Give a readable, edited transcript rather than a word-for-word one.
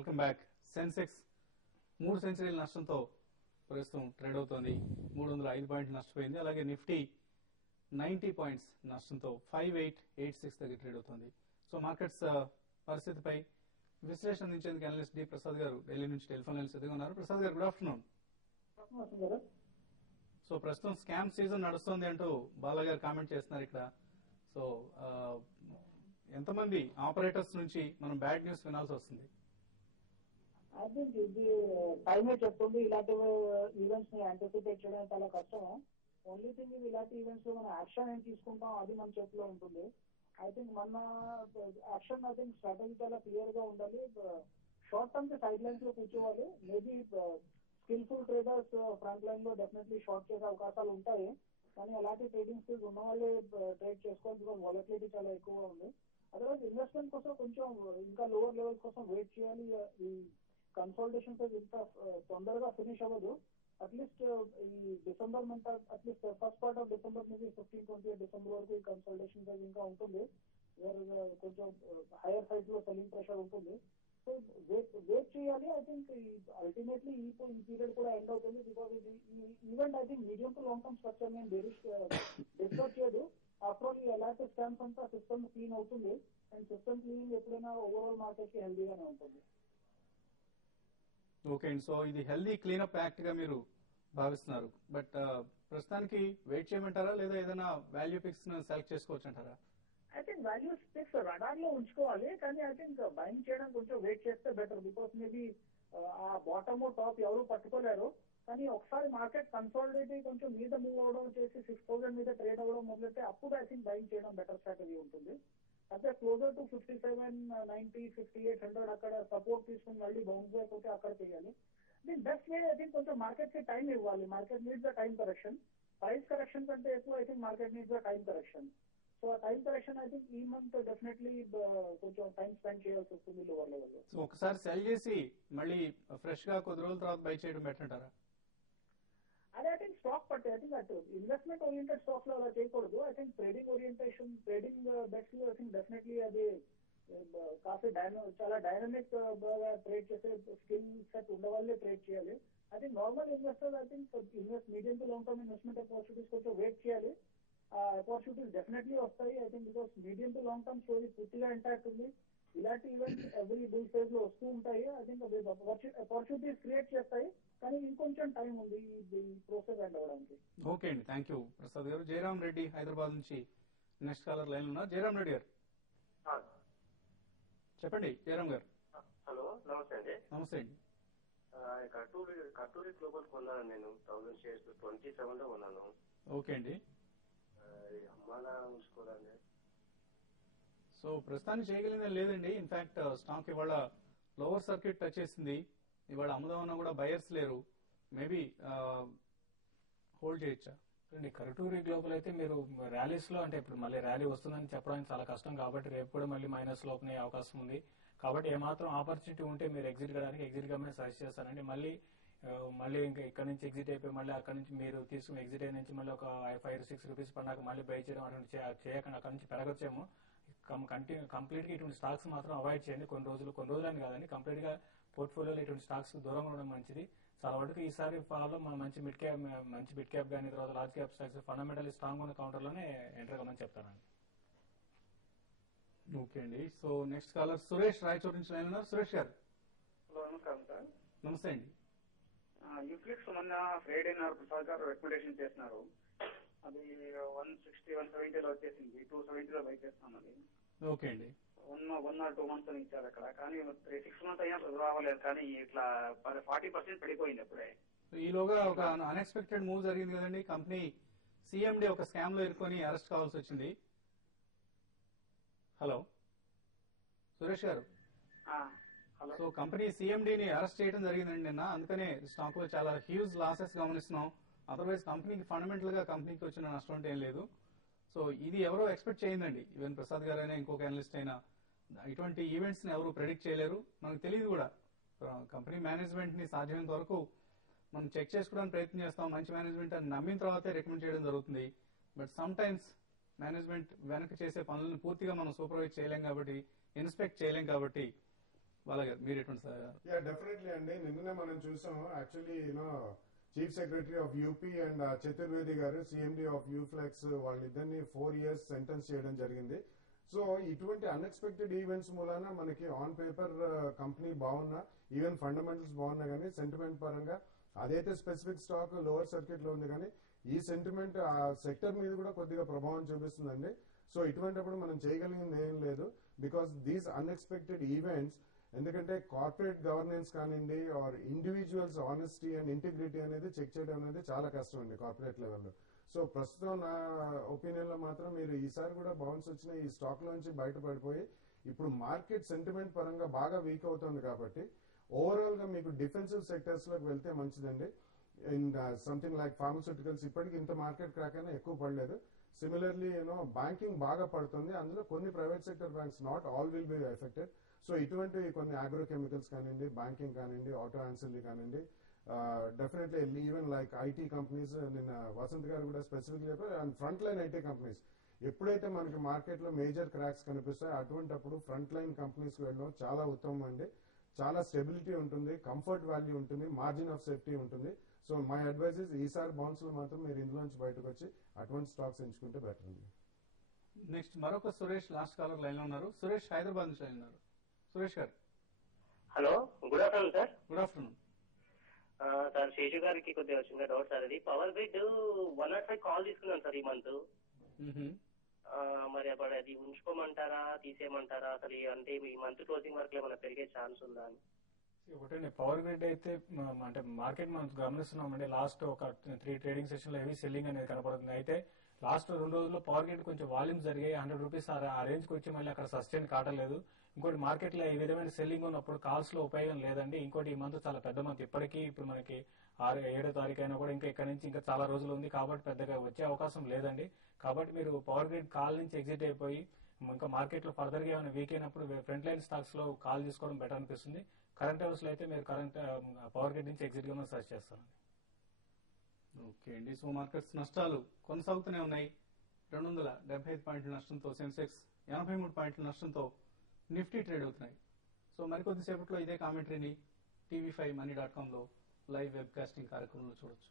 Welcome back. Sensex 3 సెంచరీల నష్టంతో ప్రస్తుతం trade అవుతోంది. 305 పాయింట్లు నష్టపోయింది. అలాగే నిఫ్టీ 90 పాయింట్స్ నష్టంతో 5886 దగ్గర ట్రేడ్ అవుతోంది. సో మార్కెట్స్ పరిస్థితిపై విశ్లేషణ అందించేందుకు అనలిస్ట్ డి ప్రసాద్ గారు ఢిల్లీ నుంచి టెలిఫోన్ లైన్ సిద్ధంగా ఉన్నారు. ప్రసాద్ గారు, గుడ్ ఆఫ్టర్నూన్. సో ప్రస్తుతం స్కామ్ సీజన్ నడుస్తోంది అంటూ బాలా గారు కామెంట్ చేస్తున్నారు ఇక్కడ. సో ఎంతమంది ఆపరేటర్స్ నుంచి మనం బ్యాడ్ న్యూస్ వినాల్సి వస్తుంది? ఐ థింక్ ఇది టైమే చెప్తుంది. ఇలాంటి ఈవెంట్స్ ని యాంటిసిపేట్ చేయడం చాలా కష్టం. ఓన్లీ థింగ్ ఇలాంటి ఈవెంట్స్ లో మనం యాక్షన్ ఏం తీసుకుంటాం అది మన చేతిలో ఉంటుంది. ఐ థింక్ మన యాక్షన్ ఐ థింక్ స్ట్రాటజీ చాలా క్లియర్ గా ఉండాలి. షార్ట్ టర్మ్ కి సైడ్ లైన్స్ లో కూర్చోవాలి. Maybe skilful traders front line లో డెఫినెట్లీ షార్ట్ చేసే అవకాశాలు ఉంటాయి. కానీ అలాంటి ట్రేడింగ్ స్కిల్స్ ఉన్న వాళ్ళే ట్రేడ్ చేసుకోవాలి. బికాస్ వాలటిలిటీ చాలా ఎక్కువగా ఉంది. అదర్వైజ్ ఇన్వెస్ట్మెంట్ కోసం కొంచెం ఇంకా లోవర్ లెవెల్స్ కోసం వెయిట్ చేయాలి. ఈ కన్సల్టేషన్ ఫేజ్ ఇంత తొందరగా ఫినిష్ అవ్వదు. అట్లీస్ట్ ఈ December month at least first part of December నుంచి 15-20 డిసెంబర్ వరకు ఈ కన్సల్టేషన్ ఫేజ్ ఇంకా ఉంటుంది. కొంచెం హైయర్ సైడ్ లో సెల్లింగ్ ప్రెషర్ ఉంటుంది. సో వెయిట్ చేయాలి. ఐ థింక్ అల్టిమేట్లీ ఈ పీరియడ్ కూడా ఎండ్ అవుతుంది. బికాస్ ఇది event I think medium to long term structure నేను డిస్కస్ చేయదు. ఆఫ్టర్ ఆల్ ఎలాంటి స్కామ్స్ అంతా సిస్టమ్ క్లీన్ అవుతుంది. అండ్ సిస్టమ్ క్లీనింగ్ ఎప్పుడైనా ఓవరాల్ మార్కెట్ కి హెల్దీగానే ఉంటుంది. ఓకే అండి. సో ఇది హెల్దీ క్లీనప్ యాక్ట్ గా మీరు భావిస్తున్నారు. బట్ ప్రస్తుతానికి వెయిట్ చేయమంటారా లేదా ఏదైనా వాల్యూ పిక్స్ సెలెక్ట్ చేసుకోవచ్చు అంటారా? I think value pics radar లో ఉంచుకోవాలి. కానీ ఐ థింక్ బయింగ్ చేయడం కొంచెం వెయిట్ చేస్తే బెటర్. బికాస్ మేబీ ఆ బాటమ్ టాప్ ఎవరు పట్టుకోలేరు. కానీ ఒకసారి మార్కెట్ కన్సాలిడేట్ కొంచెం మీద మూవ్ అవడం చేసి 6000 మీద ట్రేడ్ అవ్వడం మొదలైతే అప్పుడు ఐ థింక్ బయింగ్ చేయడం బెటర్ స్ట్రాటజీ ఉంటుంది. అదే క్లోజర్ టు 5790 5800 అక్కడ సపోర్ట్ తీసుకుని మళ్ళీ బౌన్స్ బ్యాక్ అయితే అక్కడ చేయాలి. దీని బెస్ట్ వే ఐ థింక్ కొంచెం మార్కెట్ కి టైం ఇవ్వాలి. Market needs the time correction. Price correction కంటే ఎక్కువ I think market needs the time correction. So ఆ టైం కరెక్షన్ ఐ థింక్ ఈ మంత్ డెఫినెట్లీ కొంచెం టైం స్పెండ్ చేయాల్సి వస్తుంది లోవర్ లెవెల్ లో. సో ఒకసారి సెల్ చేసి మళ్ళీ ఫ్రెష్ గా కొద్ది రోజుల తర్వాత బై చేయడం బెటర్ అంటారా? అదే ఐ థింక్ స్టాక్ పట్టే ఐ థింక్ అటు ఇన్వెస్ట్మెంట్ ఓరియంటెడ్ స్టాక్స్ లో అలా చేయకూడదు. I think trading orientation trading best లో ఐ థింక్ డెఫినెట్లీ అది కాఫీ చాలా డైనమిక్ ట్రేడ్ చేసే స్కిల్ సెట్ ఉన్న వాళ్ళే ట్రేడ్ చేయాలి. I think normal investor I think medium to long term investment opportunities కొంచెం వెయిట్ చేయాలి. ఆపర్చునిటీస్ డెఫినెట్లీ వస్తాయి. I think because medium to long term story పూర్తిగా ఇంటాక్ట్ ఉంది. ఇలాంటి ఈవెంట్స్ ఎవ్రీ బుల్ ఫేజ్ లో వస్తూ ఉంటాయి. ఐ థింక్ ఆపర్చునిటీస్ క్రియేట్ చేస్తాయి. కానీ ఇంకొంచెం టైం ఉంది ఈ ప్రాసెస్ ఎండ్ అవ్వడానికి. ఓకే అండి, థ్యాంక్ యూ ప్రసాద్ గారు. జయరామ్ రెడ్డి హైదరాబాద్ నుంచి నెక్స్ట్ కాలర్ లైన్ ఉన్నారు. జయరామ్ రెడ్డి గారు చెప్పండి. జయరామ్ గారు. హలో, నమస్తే అండి. నమస్తే అండి. కర్టూరి గ్లోబల్ కొన్నాను నేను 1000 షేర్స్ 27 లో కొన్నాను. ఓకే అండి. అమ్మాలా ఉంచుకోవాలండి? సో ప్రస్తుతానికి చేయగలిగిందే లేదండి. ఇన్ఫాక్ట్ స్టాక్ ఇవాళ లోవర్ సర్క్యూట్ టచ్ చేసింది. ఇవాళ అమ్ముదామన్నా కూడా బయర్స్ లేరు. మేబీ హోల్డ్ చేయొచ్చా? కరటూరి గ్లోబల్ అయితే మీరు ర్యాలీస్ లో అంటే ఇప్పుడు మళ్ళీ ర్యాలీ వస్తుందని చెప్పడానికి చాలా కష్టం. కాబట్టి రేపు కూడా మళ్ళీ మైనస్ లో ఓపెన్ అయ్యే అవకాశం ఉంది. కాబట్టి ఏమాత్రం ఆపర్చునిటీ ఉంటే మీరు ఎగ్జిట్ కావడానికి ఎగ్జిట్ గా సజెస్ట్ చేస్తానండి. మళ్ళీ ఇంకా ఇక్కడ నుంచి ఎగ్జిట్ అయిపోయి మళ్ళీ అక్కడ నుంచి మీరు తీసుకుని ఎగ్జిట్ అయిన నుంచి మళ్ళీ ఒక 5-6 రూపీస్ పడినాక మళ్ళీ బై చేయడం అటువంటి చేయకుండా అక్కడ నుంచి పెరగొచ్చేమో. కంప్లీట్ గా ఇటువంటి స్టాక్స్ మాత్రం అవాయిడ్ చేయండి. కొన్ని రోజులు అని కాదండి, కంప్లీట్ గా పోర్ట్ఫోలియోలో ఇటువంటి స్టాక్స్ దూరంగా ఉండడం మంచిది. చాలా వరకు ఈసారి ఫాలో మనం మంచి మిడ్ క్యాప్ కానీ తర్వాత large cap stocks fundamentally strong ఉన్న కౌంటర్ లోనే ఎంటర్ కమని చెప్తానండి. ఓకే అండి. So next caller Suresh Raichur నుంచి లైన్ ఉన్నారు. సురేష్ గారు. హలో, నమస్కారం సార్. నమస్తే అండి. యూఫ్లిక్స్ మొన్న ఫ్రైడే నాడు ప్రసాద్ గారు రికమెండేషన్ చేస్తున్నారు. అది 160-170 లో వచ్చేసింది. 270 లో బై చేస్తాను. అది ఓకే అండి. 1 or 2 months అని ఇచ్చారు అక్కడ. కానీ 6 months అయినా రావలేదు. కానీ ఇట్లా 40% పడిపోయింది అప్పుడే. ఈలోగా ఒక అన్ఎక్స్పెక్టెడ్ మూవ్ జరిగింది కదండి. కంపెనీ సిఎండి ఒక స్కామ్ లో ఇరుకొని అరెస్ట్ కావాల్సి వచ్చింది. హలో సురేష్ గారు. సో కంపెనీ సిఎండిని అరెస్ట్ చేయడం జరిగిందండి నిన్న. అందుకనే స్టాక్ లో చాలా హ్యూజ్ లాసెస్ గమనిస్తున్నాం. అదర్వైజ్ కంపెనీకి ఫండమెంటల్ గా కంపెనీకి వచ్చిన నష్టం అంటే ఏం లేదు. సో ఇది ఎవరో ఎక్స్పెక్ట్ చేయిందండి. ఈవెన్ ప్రసాద్ గారు అయినా ఇంకొక అనలిస్ట్ అయినా ఇటువంటి ఈవెంట్స్ ని ఎవరు ప్రెడిక్ట్ చేయలేరు. మనకు తెలియదు కూడా. కంపెనీ మేనేజ్మెంట్ ని సాధ్యమైనంత వరకు మనం చెక్ చేసుకోవడానికి ప్రయత్నం చేస్తాం. మంచి మేనేజ్మెంట్ అని నమ్మిన తర్వాతే రికమెండ్ చేయడం జరుగుతుంది. బట్ సమ్ టైమ్స్ మేనేజ్మెంట్ వెనక చేసే పనులను పూర్తిగా మనం సూపర్వైజ్ చేయలేం కాబట్టి, ఇన్స్పెక్ట్ చేయలేం కాబట్టి బాలగారు మీరు ఎటువంటి సలహా? డెఫినెట్లీ అండి. నిన్ననే మనం చూసాం actually chief secretary of UP and Chaturvedi గారు సిఎండి ఆఫ్ యూఫ్లెక్స్ వాళ్ళిద్దరిని 4 years సెంటెన్స్ చేయడం జరిగింది. సో ఇటువంటి అన్ఎక్స్పెక్టెడ్ ఈవెంట్స్ మూలాన మనకి ఆన్ పేపర్ కంపెనీ బాగున్నా, ఈవెన్ ఫండమెంటల్స్ బాగున్నా కానీ సెంటిమెంట్ పరంగా అదైతే స్పెసిఫిక్ స్టాక్ లోవర్ సర్క్యూట్ లో ఉంది, కానీ ఈ సెంటిమెంట్ ఆ సెక్టర్ మీద కూడా కొద్దిగా ప్రభావం చూపిస్తుందండి. సో ఇటువంటిప్పుడు మనం చేయగలిగింది ఏం లేదు, బికాస్ దీస్ అన్ఎక్స్పెక్టెడ్ ఈవెంట్స్, ఎందుకంటే కార్పొరేట్ గవర్నెన్స్ కానివ్వండి or individuals honesty and integrity అనేది చెక్ చేయడం అనేది చాలా కష్టం అండి కార్పొరేట్ లెవెల్లో. సో ప్రస్తుతం నా ఒపీనియన్ లో మాత్రం మీరు ఈసారి కూడా బౌన్స్ వచ్చిన ఈ స్టాక్ లోంచి బయటపడిపోయి, ఇప్పుడు మార్కెట్ సెంటిమెంట్ పరంగా బాగా వీక్ అవుతుంది కాబట్టి ఓవరాల్ గా మీకు డిఫెన్సివ్ సెక్టర్స్ లోకి వెళ్తే మంచిదండి. ఇన్ సంథింగ్ లైక్ ఫార్మస్యూటికల్స్ ఇప్పటికి ఇంత మార్కెట్ క్రాక్ అయినా ఎక్కువ పడలేదు. సిమిలర్లీ బ్యాంకింగ్ బాగా పడుతుంది, అందులో కొన్ని private sector banks, not all will be affected. So ఇటువంటి కొన్ని అగ్రో కెమికల్స్ కానివ్వండి, బ్యాంకింగ్ కానివ్వండి, ఆటో యాన్సిలరీ కానివ్వండి, definitely even like IT companies, నిన్న వసంత్ గారు కూడా స్పెసిఫిక్ చెప్పారు, and front line IT companies ఎప్పుడైతే మనకి మార్కెట్ లో మేజర్ క్రాక్స్ కనిపిస్తాయో అటువంటిప్పుడు ఫ్రంట్ లైన్ కంపెనీస్ వెళ్ళడం చాలా ఉత్తమం అండి. చాలా స్టెబిలిటీ ఉంటుంది, కంఫర్ట్ వాల్యూ ఉంటుంది, మార్జిన్ ఆఫ్ సేఫ్టీ ఉంటుంది. సో మై అడ్వైజ్ ఇస్ ఈసారి బౌన్స్ లో మాత్రం మీరు ఇందులోంచి బయటకు వచ్చి అటువంటి స్టాక్స్ ఎంచుకుంటే బెటర్ అండి. నెక్స్ట్ మరొక సురేష్ లాస్ట్ కాలర్ లైన్ లో ఉన్నారు. సురేష్ హైదరాబాద్ నుంచి లైన్ ఉన్నారు. సురేష్ గారు. Hello, good afternoon sir. Good afternoon sir. Seshu గారికి కొద్దిగా చిన్న డౌట్ సార్. అది పవర్ గ్రిడ్ 105 కాల్ తీసుకున్నాను సార్ ఈ మంత్. మరి అప్పుడు అది ఉంచుకోమంటారా తీసేయమంటారా, అసలు అంటే ఈ మంత్ క్లోజింగ్ వరకు ఏమైనా పెరిగే ఛాన్స్ ఉందా అని? ఒకటే పవర్ గ్రిడ్ అయితే అంటే మార్కెట్ మనం గమనిస్తున్నామండి. లాస్ట్ ఒక 3 ట్రేడింగ్ సెషన్ లో హెవీ సెల్లింగ్ అనేది కనపడుతుంది. అయితే లాస్ట్ 2 రోజుల్లో పవర్ గ్రిడ్ కొంచెం వాల్యూమ్స్ జరిగాయి. 100 రూపీస్ ఆ రేంజ్ కి వచ్చి మళ్ళీ అక్కడ సస్టైన్ కావట్లేదు. ఇంకోటి మార్కెట్ లో ఈ విధమైన సెల్లింగ్ ఉన్నప్పుడు కాల్స్ లో ఉపయోగం లేదండి. ఇంకోటి ఈ మంత్ చాలా పెద్ద మంత్, ఇప్పటికీ ఇప్పుడు మనకి 7వ తారీఖు అయినా కూడా ఇంకా ఇక్కడ నుంచి ఇంకా చాలా రోజులు ఉంది కాబట్టి పెద్దగా వచ్చే అవకాశం లేదండి. కాబట్టి మీరు పవర్ గ్రిడ్ కాల్ నుంచి ఎగ్జిట్ అయిపోయి ఇంకా మార్కెట్ లో ఫర్దర్ గా ఏమైనా వీక్ అయినప్పుడు ఫ్రంట్ లైన్ స్టాక్స్ లో కాల్ తీసుకోవడం బెటర్ అనిపిస్తుంది. కరెంట్ అవర్స్ లో అయితే మీరు కరెంట్ పవర్ గ్రిడ్ నుంచి ఎగ్జిట్ గా సర్చ్ చేస్తాను. ఓకే అండి. సో మార్కెట్స్ నష్టాలు కొనసాగుతూనే ఉన్నాయి. 275 పాయింట్ల నష్టంతో సెన్సెక్స్ 83 పాయింట్ల నష్టంతో నిఫ్టీ ట్రేడ్ అవుతున్నాయి. సో మరికొద్దిసేపట్లో ఇదే కామెంటరీని TV5money.com లో లైవ్ వెబ్ కాస్టింగ్ కార్యక్రమంలో చూడొచ్చు.